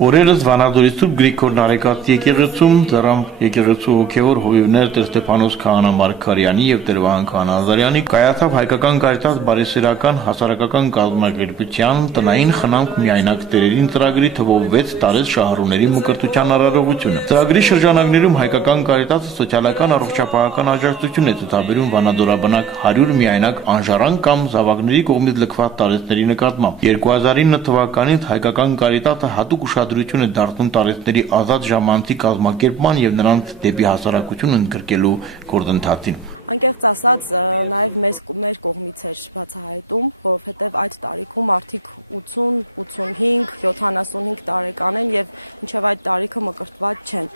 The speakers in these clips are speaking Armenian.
Օրերս Վանադորի Սուրբ Գրիգոր Նարեկացի եկեղեցում դրան եկեղեցու հոգևոր հովիվներ Տեր Ստեփանոս Քահանա Մարգարյանի եւ Տեր Վահան Քահանա Ազարյանի կայացավ հայկական Կարիտաս բարեսիրական հասարակական կազմակերպության տնային խնամք միայնակ տերերին ծրագրի թվով 6 տարեց շահառուների մկրտության արարողություն։ Ծրագրի շրջանակներում հայկական Կարիտասը սոցիալական առողջապահական աջակցություն է ցուցաբերում վանադորաբնակ 100 միայնակ անժառանգ կամ զավակների կողմից լքված տարեցների նկատմամբ։ 2009 թվականից հայկական Կարիտասը հատուկ ուշադրություն է դարձնում տարեցների ազատ ժամանցի կազմակերպման եւ նրանց դեպի հասարակություն ընդգրկելու գործընթացին։ Անկեղծ ասած, նաև մեր կողմից էր բացահայտում, որովհետև այդ տարիքում արդիք 80, 85, 75 տարեկան են եւ մինչեւ այդ տարիքը մկրտված չեն։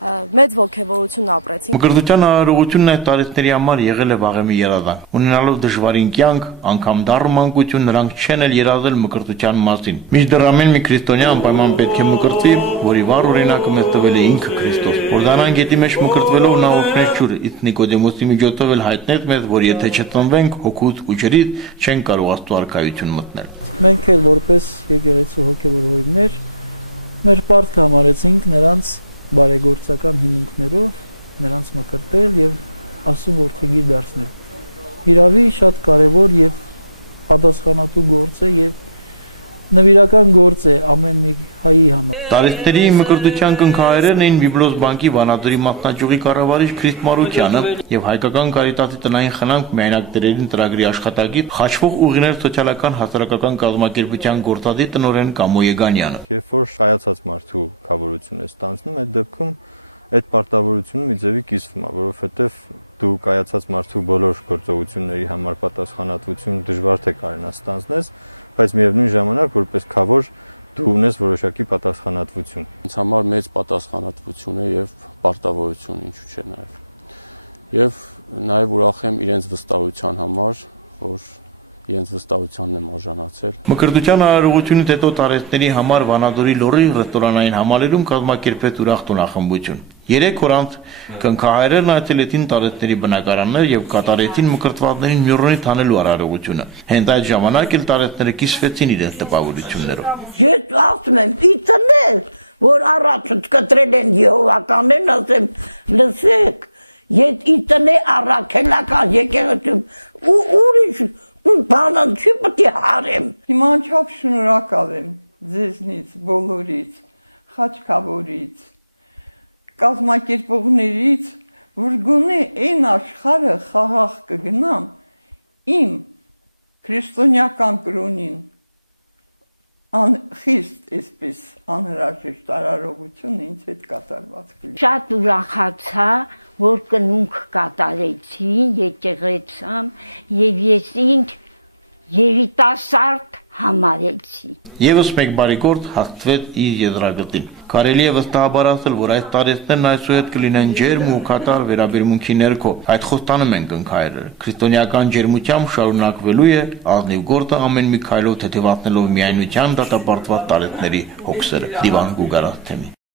Մեծ ոգևորություն ապրեցին։ Մկրտության արարողությունն այդ տարեցների համար եղել է վաղեմի երազանք։ Ունենալով դժվարին կյանք, անգամ դառը մանկություն, նրանք չեն էլ երազել մկրտության մասին։ Մինչդեռ ամեն մի քրիստոնյա անպայման պետք է մկրտվի, որի վառ օրինակը մեզ տվել է ինքը Քրիստոս։ Օրդանան գետի մեջ մկրտվելով նա օգնել ջուր, իսկ Նիկոդեմոսի միջոցով էլ հայտնեց մեզ, որ եթե չծնվենք հոգուց ու ջրից, չենք կարող Աստծո արքայություն մտնել։ Մենք էլ որպես եկեղեցու հոգևոր հովիվներ մեր պարտքը համարեցինք նրանց բարեգործական հիմունքներով նրանց մկրտել եւ Աստծուն որդեգիր դարձնել։ Հիրավի շատ կարեւոր եւ պատասխանատու գործ է եւ նվիրական գործ է ամեն մի հայի համար։ Տարեցների մկրտության կնքահայերն էին Բիբլոս բանկի Վանադորի մատնաճյուղի կառավարիչ Քրիստ Մարությանը եւ հայկական Կարիտասի տնային խնամք միայնակ տերերին ծրագրի աշխատակից խաչվող ուղիներ սոցիալական հասարակական կազմակերպության գործադի տնօրեն Կամո Եգանյանը։ Երբ որ կայացած մարդու կավորություն է ստանձնում, այդ դեպքում այդ պարտավորությունը մի ձևի կիսվում է, որովհետեւ դու կայացած մարդու բոլոր գործողությունների համար պատասխանատվություն դժվար թե կարենա ստանձնես, բայց միևնույն ժամանակ որպես քավոր դու ունես որոշակի պատասխանատվություն։ Ինձ համար մեծ պատասխանատվություն է եւ պարտավորություն, ինչու՞ չէ նաեւ։ Եվ նաեւ ուրախ եմ իրենց վստահության համար, որ իրենց վստահությանն եմ արժանացել։ Մկրտության արարողությունից հետո տարեցների համար Վանադորի լոռի ռեստորանային համալիրում կազմակերպեց ուրախ տոնախմբություն։ 3 օր անց կնքահայերն այցելեցին տարեցների բնակարաններ եւ կատարեցին մկրտվածներին մյուրոնի թանելու արարողությունը։ Հենց այդ ժամանակ էլ տարեցները կիսվեցին իրենց տպավորությունները։ Ես ասում եմ, իցնել, որ առաջ կտրել են Եհովականներն, ասեմ, լսեք, ես իցնե առաքելական եկեղեցում ու ուրիշ բանան չի պետք է հարեմ։ Հիմա անչափ շնորհակալ եմ ձեզնից, բոլորից, խաչքավորից, կազմակերպողներից, որ գոնե այն աշխարհը խաղաղ կգնամ, իմ քրիստոնեական կրոնին խիստ այսպես անհրաժեշտ արարողությունը ինձ հետ կատարված կլինի։ Շատ ուրախացա, որ կնունք կատարեցին եկեղեցում եւ ես ինձ երիտասարդ համարեցի։ Եվս մեկ բարեգործ հասցվեց իր եզրագծին։ Կարելի է վստահաբար ասել, որ այս տարեցներն այսուհետ կլինեն ջերմ ու կատար վերաբերմունքի ներքո։ Այդ խոստանում են կնքահայերը։ Քրիստոնեական ջերմությամբ շարունակվելու է ազնիվ գործը ամեն մի քայլով թեթևացնելով միայնության դատապարտված տարեցների հոգսերը։ Դիվան Գուգարացի։